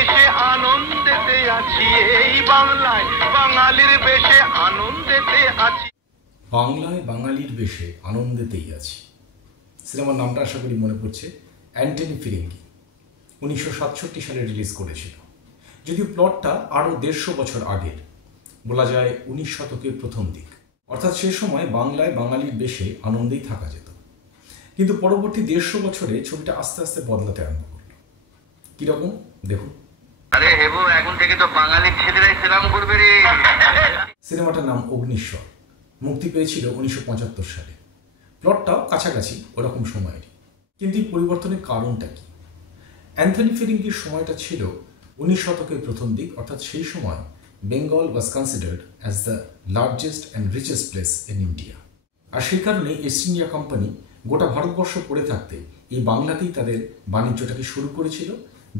বেশে আনন্দেতে আছি, এই বাংলায় বাঙালির বেশে আনন্দেতে আছি। বাংলায় বাঙালির বেশে আনন্দেতেই আছি। সিনেমার নামটা আশা করি মনে পড়ছে, অ্যান্টনি ফিরিঙ্গি 1967 সালে রিলিজ করেছিল। যদিও প্লটটা আরও 150 বছর আগের, বলা যায় 19 শতকের প্রথম দিক। অর্থাৎ সে সময় বাংলায় বাঙালির বেশে আনন্দেই থাকা যেত। কিন্তু পরবর্তী 150 বছরে ছবিটা আস্তে আস্তে বদলাতে আরম্ভ করল। কিরকম দেখুন। আরে হেবো, এখন থেকে তো বাঙালির ছেলেরাই সেরাম করবে রে। সিনেমাটার নাম অগ্নিশ্বর, মুক্তি পেয়েছিল 1975 সালে। প্লটটাও কাছাকাছি ওরকম সময়েরই। কিন্তু এই পরিবর্তনের কারণটা কি? অ্যান্থনি ফিরিঙ্গির সময়টা ছিল 19 শতকের প্রথম দিক, অর্থাৎ সেই সময় Bengal was considered as the largest and richest place in India. আর সেই কারণে ইস্ট ইন্ডিয়া কোম্পানি গোটা ভারতবর্ষ পড়ে থাকতে এই বাংলাতেই তাদের বাণিজ্যটাকে শুরু করেছিল,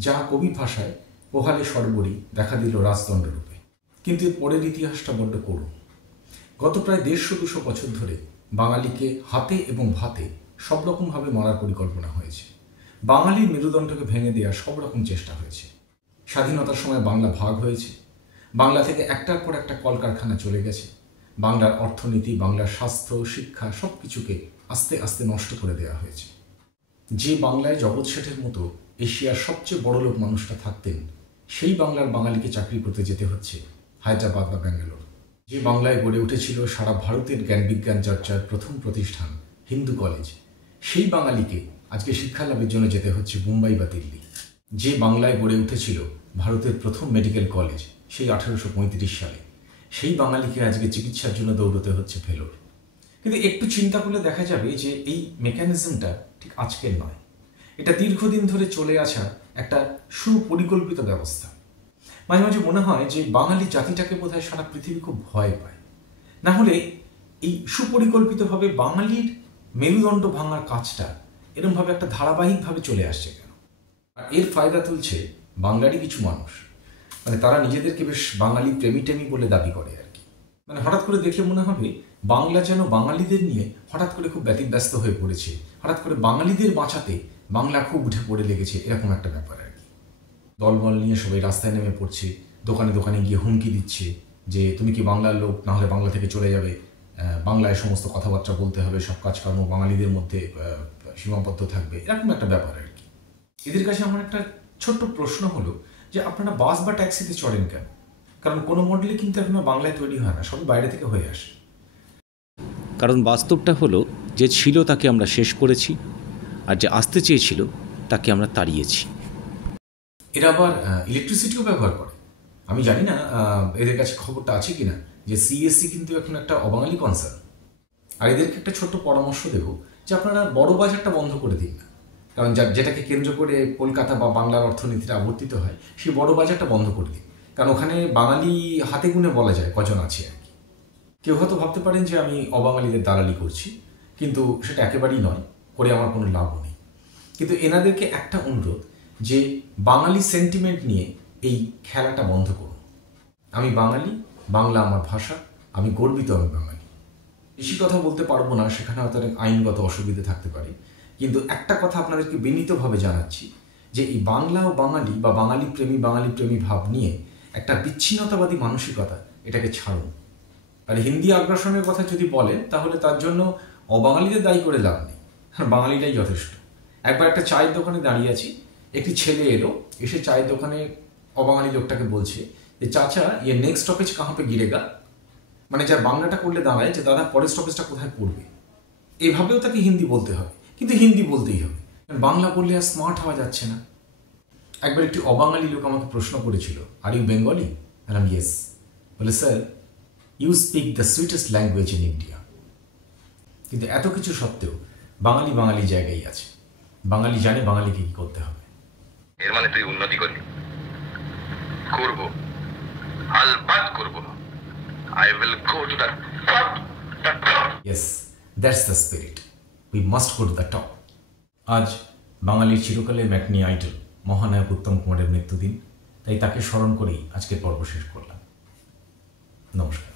যা কবি ভাষায় পোহালে সর্বরই দেখা দিল রাজদণ্ড রূপে। কিন্তু এর পরের ইতিহাসটা বড্ড করুণ। গত প্রায় 150-200 বছর ধরে বাঙালিকে হাতে এবং ভাতে সব রকমভাবে মারার পরিকল্পনা হয়েছে। বাঙালির মেরুদণ্ডকে ভেঙে দেওয়ার সব রকম চেষ্টা হয়েছে। স্বাধীনতার সময় বাংলা ভাগ হয়েছে, বাংলা থেকে একটার পর একটা কলকারখানা চলে গেছে। বাংলার অর্থনীতি, বাংলার স্বাস্থ্য, শিক্ষা সব কিছুকে আস্তে আস্তে নষ্ট করে দেওয়া হয়েছে। যে বাংলায় জগৎ শেঠের মতো এশিয়ার সবচেয়ে বড়লোক মানুষটা থাকতেন, সেই বাংলার বাঙালিকে চাকরি করতে যেতে হচ্ছে হায়দ্রাবাদ বা ব্যাঙ্গালোর। যে বাংলায় গড়ে উঠেছিল সারা ভারতের জ্ঞান বিজ্ঞান চর্চার প্রথম প্রতিষ্ঠান হিন্দু কলেজ, সেই বাঙালিকে আজকে শিক্ষা লাভের জন্য যেতে হচ্ছে মুম্বাই বা দিল্লি। যে বাংলায় গড়ে উঠেছিল ভারতের প্রথম মেডিকেল কলেজ সেই 1835 সালে, সেই বাঙালিকে আজকে চিকিৎসার জন্য দৌড়তে হচ্ছে ভেলোর। কিন্তু একটু চিন্তা করলে দেখা যাবে যে এই মেকানিজমটা ঠিক আজকের নয়। এটা দীর্ঘদিন ধরে চলে আসা একটা সুপরিকল্পিত ব্যবস্থা। মাঝে মাঝে মনে হয় যে বাঙালি জাতিটাকে বোধহয় সারা পৃথিবী খুব ভয় পায়। না হলে এই সুপরিকল্পিতভাবে বাঙালির মেরুদণ্ড ভাঙার কাজটা এরকমভাবে একটা ধারাবাহিকভাবে চলে আসছে কেন? আর এর ফায়দা তুলছে বাংলারই কিছু মানুষ। মানে তারা নিজেদেরকে বেশ বাঙালি প্রেমী টেমি বলে দাবি করে আর কি। মানে হঠাৎ করে দেখলে মনে হবে বাংলা যেন বাঙালিদের নিয়ে হঠাৎ করে খুব ব্যতিব্যস্ত হয়ে পড়েছে, হঠাৎ করে বাঙালিদের বাঁচাতে বাংলা খুব উঠে পড়ে লেগেছে, এরকম একটা ব্যাপার আর কি। দলবল নিয়ে সবাই রাস্তায় নেমে পড়ছে, দোকানে দোকানে গিয়ে হুমকি দিচ্ছে যে তুমি কি বাংলার লোক, না হলে বাংলা থেকে চলে যাবে, বাংলায় সমস্ত কথাবার্তা বলতে হবে, সব কাজকর্ম বাঙালিদের মধ্যে সীমাবদ্ধ থাকবে, এরকম একটা ব্যাপার আর কি। এদের কাছে আমার একটা ছোট্ট প্রশ্ন হলো যে আপনারা বাস বা ট্যাক্সিতে চড়েন কেন? কারণ কোনো মডেলে কিন্তু এখনো বাংলায় তৈরি হয় না, সব বাইরে থেকে হয়ে আসে। কারণ বাস্তবটা হলো যে ছিল তাকে আমরা শেষ করেছি, আর যে আসতে চেয়েছিল তাকে আমরা তাড়িয়েছি। এরা আবার ইলেকট্রিসিটিও ব্যবহার করে। আমি জানি না এদের কাছে খবরটা আছে কিনা যে সিএসসি কিন্তু এখন একটা অবাঙালি কনসার্ন। আর এদেরকে একটা ছোট্ট পরামর্শ দেব যে আপনারা বড় বাজারটা বন্ধ করে দিন না। কারণ যেটাকে কেন্দ্র করে কলকাতা বা বাংলার অর্থনীতিটা আবর্তিত হয়, সেই বড় বাজারটা বন্ধ করে দিন। কারণ ওখানে বাঙালি হাতে গুনে বলা যায় কজন আছে আর কি। কেউ হয়তো ভাবতে পারেন যে আমি অবাঙালিদের দালালি করছি, কিন্তু সেটা একেবারেই নয়, করে আমার কোনো লাভও নেই। কিন্তু এনাদেরকে একটা অনুরোধ যে বাঙালি সেন্টিমেন্ট নিয়ে এই খেলাটা বন্ধ করুন। আমি বাঙালি, বাংলা আমার ভাষা, আমি গর্বিত আমি বাঙালি। বেশি কথা বলতে পারবো না, সেখানে হয়তো অনেক আইনগত অসুবিধা থাকতে পারে, কিন্তু একটা কথা আপনাদেরকে বিনীতভাবে জানাচ্ছি যে এই বাংলা ও বাঙালি বা বাঙালি প্রেমী ভাব নিয়ে একটা বিচ্ছিন্নতাবাদী মানসিকতা, এটাকে ছাড়ুন। আর হিন্দি আগ্রাসনের কথা যদি বলেন তাহলে তার জন্য অবাঙালিদের দায়ী করে লাভ নেই, বাঙালিটাই যথেষ্ট। একবার একটা চায়ের দোকানে দাঁড়িয়ে আছি, একটি ছেলে এলো, এসে চায়ের দোকানে অবাঙালি লোকটাকে বলছে যে চাচা ইয়ে নেক্সট স্টপেজ কাহা পে গিরেগা, মানে যার বাংলাটা করলে দাঁড়ায় যে দাদা পরের স্টপেজটা কোথায় পড়বে। এভাবেও তাকে হিন্দি বলতে হবে, কিন্তু হিন্দি বলতেই হবে, বাংলা বললে আর স্মার্ট হওয়া যাচ্ছে না। একবার একটি অবাঙালি লোক আমাকে প্রশ্ন করেছিল, আর ইউ বেঙ্গলি? বললাম ইয়েস। বলে sir you speak the sweetest language in India. কিন্তু এত কিছু সত্ত্বেও বাঙালি জায়গায় আছে। বাঙালি জানে বাঙালিকে কি করতে হবে। এর মানে তুই উন্নতি করবি? করবো, আলবাত করবো। I will go to the top. Yes, that's the spirit. We must go to the top. আজ বাঙালির চিরকালের ম্যাটনি আইডল মহানায়ক উত্তম কুমারের মৃত্যুদিন, তাই তাকে স্মরণ করেই আজকের পর্ব শেষ করলাম। নমস্কার।